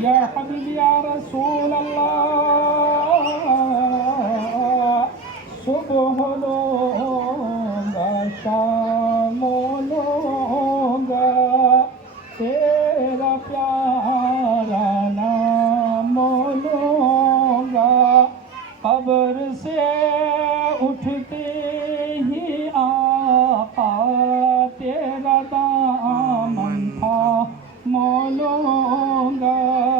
یا حبیبی یا رسول اللہ صبح لوں گا شام لوں گا تیرا پیارا نام لوں گا قبر سے اٹھتے ہی آقا تیرا دامن تھا مولوں گا